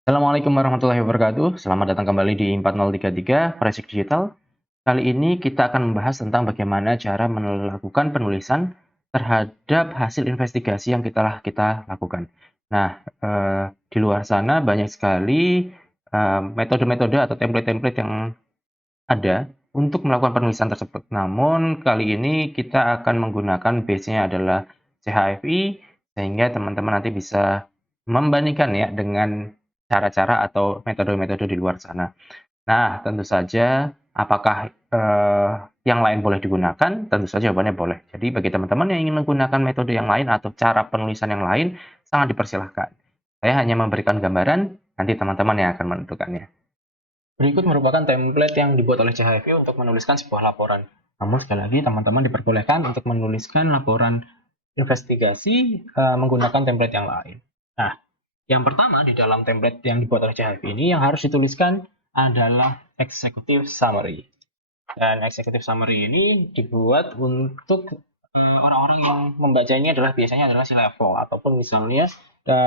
Assalamualaikum warahmatullahi wabarakatuh. Selamat datang kembali di 4033 Forensik Digital. Kali ini kita akan membahas tentang bagaimana cara melakukan penulisan terhadap hasil investigasi yang kita lakukan. Nah, di luar sana banyak sekali metode-metode atau template-template yang ada untuk melakukan penulisan tersebut. Namun kali ini kita akan menggunakan base-nya adalah CHFI, sehingga teman-teman nanti bisa membandingkan ya dengan cara-cara atau metode-metode di luar sana. Nah, tentu saja apakah yang lain boleh digunakan? Tentu saja jawabannya boleh. Jadi bagi teman-teman yang ingin menggunakan metode yang lain atau cara penulisan yang lain, sangat dipersilahkan. Saya hanya memberikan gambaran, nanti teman-teman yang akan menentukannya. Berikut merupakan template yang dibuat oleh CHFI untuk menuliskan sebuah laporan. Namun sekali lagi teman-teman diperbolehkan untuk menuliskan laporan investigasi menggunakan template yang lain. Nah, yang pertama di dalam template yang dibuat oleh CHFI ini yang harus dituliskan adalah executive summary. Dan executive summary ini dibuat untuk orang-orang yang membaca ini biasanya adalah si level ataupun misalnya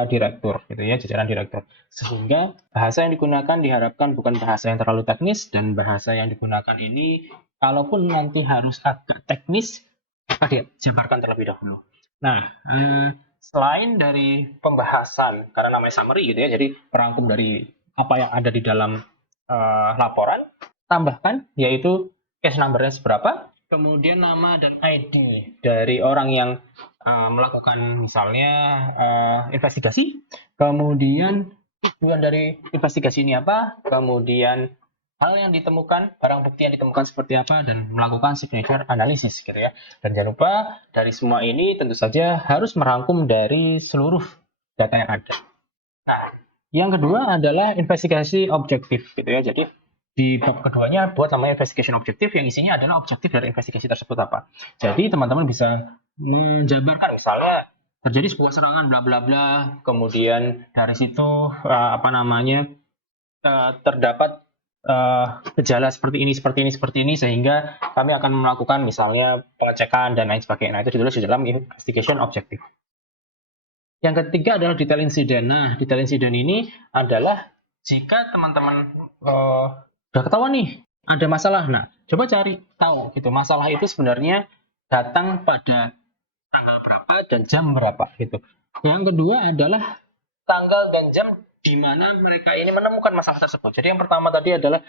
direktur gitu ya, jajaran direktur. Sehingga bahasa yang digunakan diharapkan bukan bahasa yang terlalu teknis, dan bahasa yang digunakan ini kalaupun nanti harus agak teknis maka dijabarkan terlebih dahulu. Nah, selain dari pembahasan karena namanya summary gitu ya, jadi perangkum dari apa yang ada di dalam laporan, tambahkan yaitu case number-nya seberapa, kemudian nama dan ID dari orang yang melakukan misalnya investigasi, kemudian tujuan dari investigasi ini apa, kemudian hal yang ditemukan, barang bukti yang ditemukan seperti apa, dan melakukan signature analysis gitu ya. Dan jangan lupa dari semua ini tentu saja harus merangkum dari seluruh data yang ada. Nah, yang kedua adalah investigasi objektif gitu ya. Jadi di bab keduanya buat namanya investigation objektif yang isinya adalah objektif dari investigasi tersebut apa. Jadi teman-teman bisa menjabarkan misalnya terjadi sebuah serangan bla bla bla, kemudian dari situ terdapat gejala seperti ini sehingga kami akan melakukan misalnya pengecekan dan lain sebagainya. Nah, itu ditulis di dalam investigation objektif. Yang ketiga adalah detail insiden. Nah, detail insiden ini adalah jika teman-teman udah ketahuan nih ada masalah. Nah, coba cari tahu gitu. Masalah itu sebenarnya datang pada tanggal berapa dan jam berapa gitu. Yang kedua adalah tanggal dan jam di mana mereka ini menemukan masalah tersebut. Jadi yang pertama tadi adalah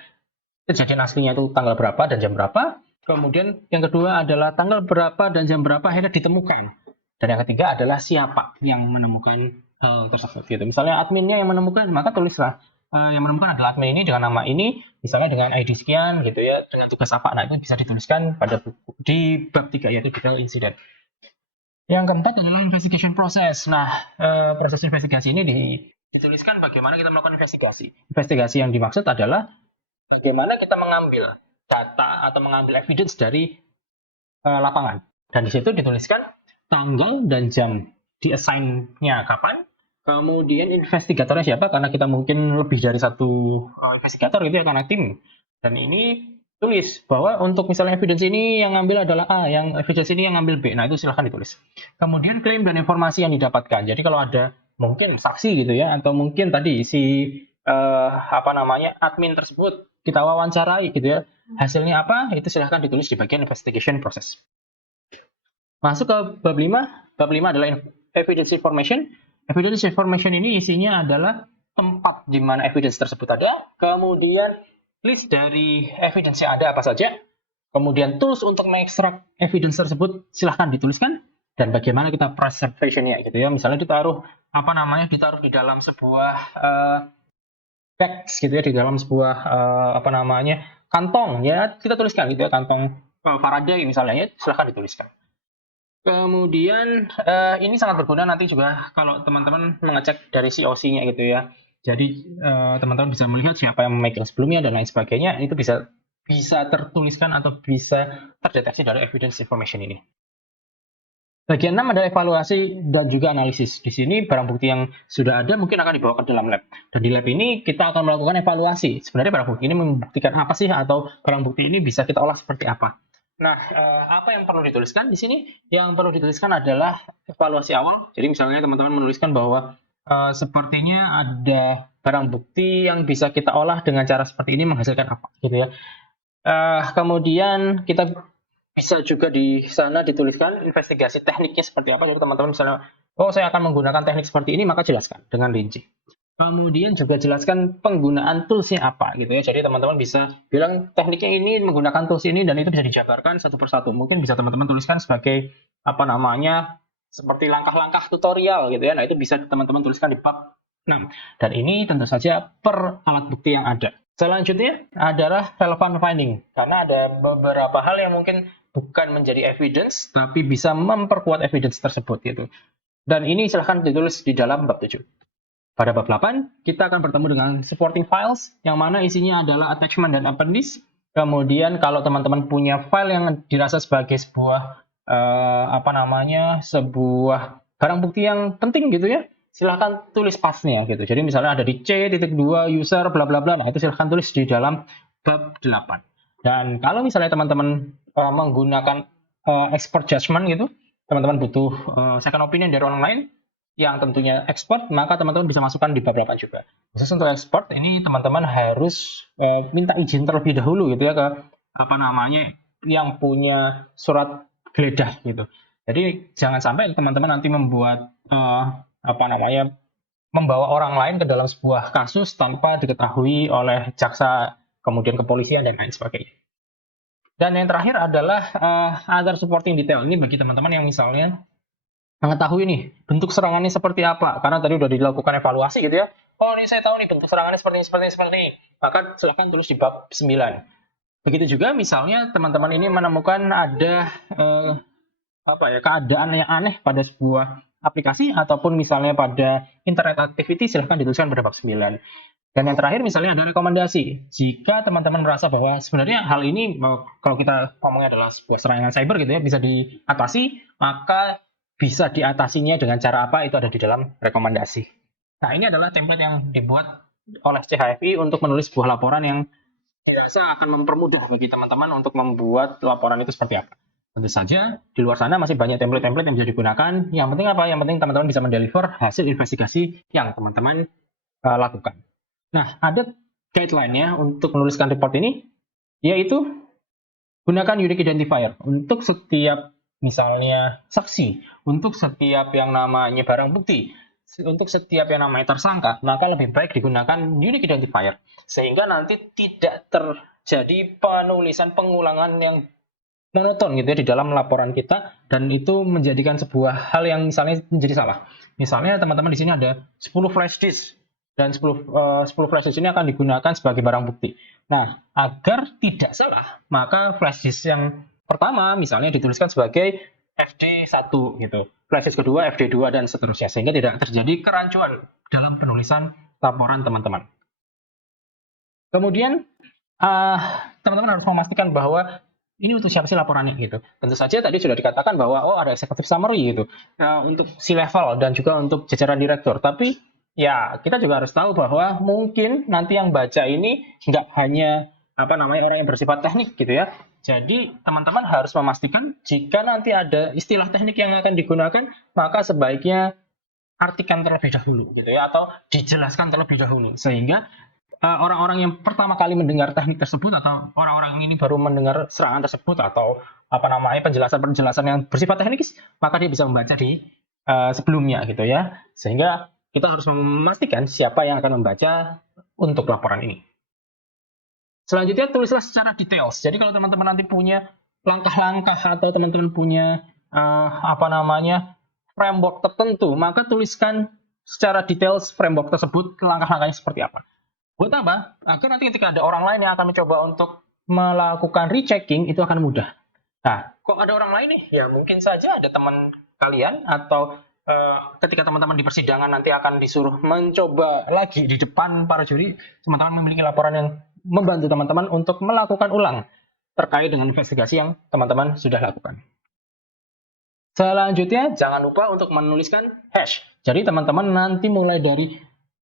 kejadian aslinya itu tanggal berapa dan jam berapa. Kemudian yang kedua adalah tanggal berapa dan jam berapa akhirnya ditemukan. Dan yang ketiga adalah siapa yang menemukan hal tersebut gitu. Misalnya adminnya yang menemukan, maka tulislah yang menemukan adalah admin ini dengan nama ini, misalnya dengan ID sekian gitu ya, dengan tugas apa. Nah, itu bisa dituliskan pada buku di bab 3 yaitu detail insiden. Yang keempat adalah investigation process. Nah, proses investigasi ini dituliskan bagaimana kita melakukan investigasi. Investigasi yang dimaksud adalah bagaimana kita mengambil data atau mengambil evidence dari lapangan. Dan di situ dituliskan tanggal dan jam di-assign-nya kapan, kemudian investigatornya siapa, karena kita mungkin lebih dari satu investigator gitu ya, karena tim. Dan ini tulis bahwa untuk misalnya evidence ini yang ngambil adalah A, yang evidence ini yang ngambil B. Nah, itu silahkan ditulis. Kemudian klaim dan informasi yang didapatkan. Jadi kalau ada mungkin saksi gitu ya, atau mungkin tadi si admin tersebut kita wawancarai gitu ya, hasilnya apa, itu silahkan ditulis di bagian investigation process. Masuk ke bab 5. Bab 5 adalah evidence information. Evidence information ini isinya adalah tempat di mana evidence tersebut ada, kemudian list dari evidence yang ada apa saja, kemudian tools untuk mengekstrak evidence tersebut silahkan dituliskan, dan bagaimana kita preservation-nya gitu ya. Misalnya ditaruh di dalam sebuah box gitu ya, di dalam sebuah kantong ya, kita tuliskan gitu ya, kantong Faraday misalnya ya, silahkan dituliskan. Kemudian ini sangat berguna nanti juga kalau teman-teman mengecek dari COC-nya gitu ya. Jadi teman-teman bisa melihat siapa yang memegang sebelumnya dan lain sebagainya. Itu bisa tertuliskan atau bisa terdeteksi dari evidence information ini. Bagian 6 adalah evaluasi dan juga analisis. Di sini barang bukti yang sudah ada mungkin akan dibawa ke dalam lab. Dan di lab ini kita akan melakukan evaluasi. Sebenarnya barang bukti ini membuktikan apa sih, atau barang bukti ini bisa kita olah seperti apa. Nah, apa yang perlu dituliskan di sini? Yang perlu dituliskan adalah evaluasi awal. Jadi misalnya teman-teman menuliskan bahwa sepertinya ada barang bukti yang bisa kita olah dengan cara seperti ini menghasilkan apa, gitu ya. Kemudian kita bisa juga di sana dituliskan investigasi tekniknya seperti apa. Jadi teman-teman misalnya, oh saya akan menggunakan teknik seperti ini, maka jelaskan dengan rinci. Kemudian juga jelaskan penggunaan toolsnya apa gitu ya. Jadi teman-teman bisa bilang tekniknya ini menggunakan tools ini dan itu bisa dijabarkan satu persatu. Mungkin bisa teman-teman tuliskan sebagai apa namanya seperti langkah-langkah tutorial gitu ya. Nah itu bisa teman-teman tuliskan di bab 6. Dan ini tentu saja per alat bukti yang ada. Selanjutnya adalah relevant finding. Karena ada beberapa hal yang mungkin bukan menjadi evidence, tapi bisa memperkuat evidence tersebut gitu. Dan ini silahkan ditulis di dalam bab 7. Pada bab 8, kita akan bertemu dengan supporting files, yang mana isinya adalah attachment dan appendix. Kemudian kalau teman-teman punya file yang dirasa sebagai sebuah sebuah barang bukti yang penting gitu ya, silahkan tulis pathnya gitu. Jadi misalnya ada di C.2 user bla bla bla, nah itu silahkan tulis di dalam bab 8. Dan kalau misalnya teman-teman menggunakan expert judgment gitu, teman-teman butuh second opinion dari orang lain yang tentunya expert, maka teman-teman bisa masukkan di bab 8 juga. Khusus untuk expert, ini teman-teman harus minta izin terlebih dahulu gitu ya ke yang punya surat geledah gitu. Jadi jangan sampai teman-teman nanti membuat membawa orang lain ke dalam sebuah kasus tanpa diketahui oleh jaksa, kemudian kepolisian dan lain sebagainya. Dan yang terakhir adalah other supporting detail. Ini bagi teman-teman yang misalnya mengetahui nih bentuk serangannya seperti apa, karena tadi udah dilakukan evaluasi gitu ya. Oh ini saya tahu nih bentuk serangannya seperti ini. Maka silahkan tulis di bab 9. Begitu juga misalnya teman-teman ini menemukan ada keadaan yang aneh pada sebuah aplikasi ataupun misalnya pada internet activity, silahkan dituliskan pada bab 9. Dan yang terakhir misalnya ada rekomendasi. Jika teman-teman merasa bahwa sebenarnya hal ini kalau kita ngomongnya adalah sebuah serangan cyber gitu ya, bisa diatasi, maka bisa diatasinya dengan cara apa, itu ada di dalam rekomendasi. Nah, ini adalah template yang dibuat oleh CHFI untuk menulis sebuah laporan yang biasa akan mempermudah bagi teman-teman untuk membuat laporan itu seperti apa. Tentu saja, di luar sana masih banyak template-template yang bisa digunakan. Yang penting apa? Yang penting teman-teman bisa mendeliver hasil investigasi yang teman-teman lakukan. Nah, ada guideline-nya untuk menuliskan report ini, yaitu gunakan unique identifier untuk setiap misalnya saksi, untuk setiap yang namanya barang bukti, untuk setiap yang namanya tersangka, maka lebih baik digunakan unique identifier, sehingga nanti tidak terjadi pengulangan yang monoton gitu ya di dalam laporan kita, dan itu menjadikan sebuah hal yang misalnya menjadi salah. Misalnya teman-teman di sini ada 10 flash disk, dan 10 flash disk ini akan digunakan sebagai barang bukti. Nah, agar tidak salah, maka flash disk yang pertama misalnya dituliskan sebagai FD1 gitu. Flash disk kedua FD2 dan seterusnya, sehingga tidak terjadi kerancuan dalam penulisan laporan teman-teman. Kemudian teman-teman harus memastikan bahwa ini untuk siapa sih laporannya gitu. Tentu saja tadi sudah dikatakan bahwa ada executive summary gitu untuk C-level dan juga untuk jajaran direktur. Tapi ya kita juga harus tahu bahwa mungkin nanti yang baca ini nggak hanya orang yang bersifat teknik gitu ya. Jadi teman-teman harus memastikan jika nanti ada istilah teknik yang akan digunakan, maka sebaiknya artikan terlebih dahulu gitu ya, atau dijelaskan terlebih dahulu, sehingga orang-orang yang pertama kali mendengar teknik tersebut atau orang-orang ini baru mendengar serangan tersebut atau penjelasan-penjelasan yang bersifat teknis, maka dia bisa membaca di sebelumnya gitu ya. Sehingga kita harus memastikan siapa yang akan membaca untuk laporan ini. Selanjutnya tulislah secara details. Jadi kalau teman-teman nanti punya langkah-langkah atau teman-teman punya framework tertentu, maka tuliskan secara details framework tersebut, langkah-langkahnya seperti apa. Buat apa? Agar nanti ketika ada orang lain yang akan mencoba untuk melakukan rechecking, itu akan mudah. Nah, kok ada orang lain nih? Ya mungkin saja ada teman kalian atau ketika teman-teman di persidangan nanti akan disuruh mencoba lagi di depan para juri, teman-teman memiliki laporan yang membantu teman-teman untuk melakukan ulang terkait dengan investigasi yang teman-teman sudah lakukan. Selanjutnya, jangan lupa untuk menuliskan hash. Jadi teman-teman nanti mulai dari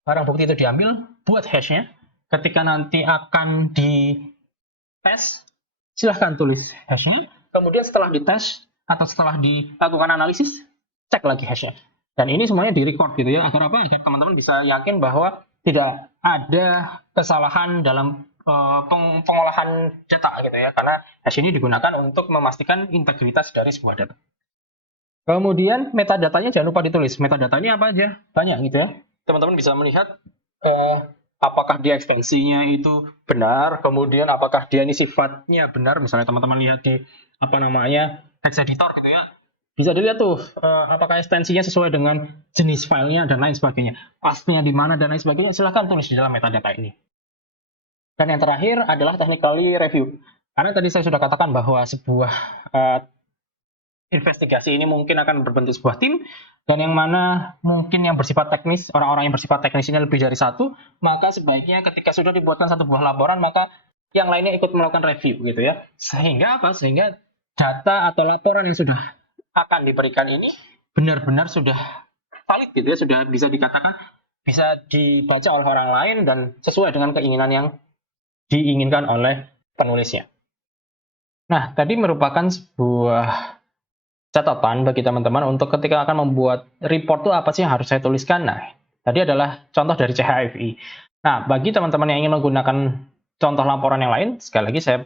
barang bukti itu diambil, buat hashnya. Ketika nanti akan dites, silahkan tulis hashnya. Kemudian setelah dites atau setelah dilakukan analisis, cek lagi hashnya. Dan ini semuanya di-record gitu ya, agar apa? Agar teman-teman bisa yakin bahwa tidak ada kesalahan dalam pengolahan data gitu ya, karena hash ini digunakan untuk memastikan integritas dari sebuah data. Kemudian metadatanya jangan lupa ditulis. Metadatanya apa aja? Banyak gitu ya. Teman-teman bisa melihat apakah dia ekstensinya itu benar, kemudian apakah dia ini sifatnya benar. Misalnya teman-teman lihat di apa namanya text editor gitu ya. Bisa dilihat tuh apakah ekstensinya sesuai dengan jenis filenya dan lain sebagainya. Pastinya di mana dan lain sebagainya. Silahkan tulis di dalam metadata ini. Dan yang terakhir adalah technically review. Karena tadi saya sudah katakan bahwa sebuah investigasi ini mungkin akan berbentuk sebuah tim, dan yang mana mungkin yang bersifat teknis, orang-orang yang bersifat teknis ini lebih dari satu, maka sebaiknya ketika sudah dibuatkan satu buah laporan, maka yang lainnya ikut melakukan review gitu ya. Sehingga apa? Sehingga data atau laporan yang sudah akan diberikan ini benar-benar sudah valid gitu ya, sudah bisa dikatakan bisa dibaca oleh orang lain dan sesuai dengan keinginan yang diinginkan oleh penulisnya. Nah, tadi merupakan sebuah catatan bagi teman-teman untuk ketika akan membuat report itu apa sih yang harus saya tuliskan. Nah, tadi adalah contoh dari CHFI. Nah, bagi teman-teman yang ingin menggunakan contoh laporan yang lain, sekali lagi saya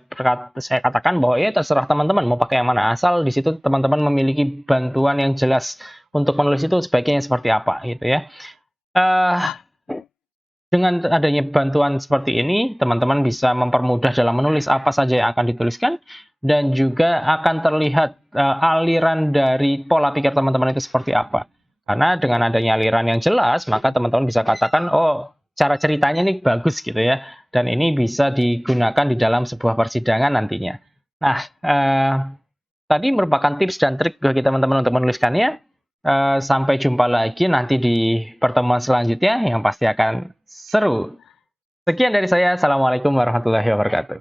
katakan bahwa ya terserah teman-teman mau pakai yang mana, asal di situ teman-teman memiliki bantuan yang jelas untuk menulis itu sebaiknya yang seperti apa gitu ya. Dengan adanya bantuan seperti ini, teman-teman bisa mempermudah dalam menulis apa saja yang akan dituliskan, dan juga akan terlihat aliran dari pola pikir teman-teman itu seperti apa. Karena dengan adanya aliran yang jelas, maka teman-teman bisa katakan, oh, cara ceritanya ini bagus gitu ya, dan ini bisa digunakan di dalam sebuah persidangan nantinya. Nah, tadi merupakan tips dan trik bagi teman-teman untuk menuliskannya. Sampai jumpa lagi nanti di pertemuan selanjutnya yang pasti akan seru. Sekian dari saya. Assalamualaikum warahmatullahi wabarakatuh.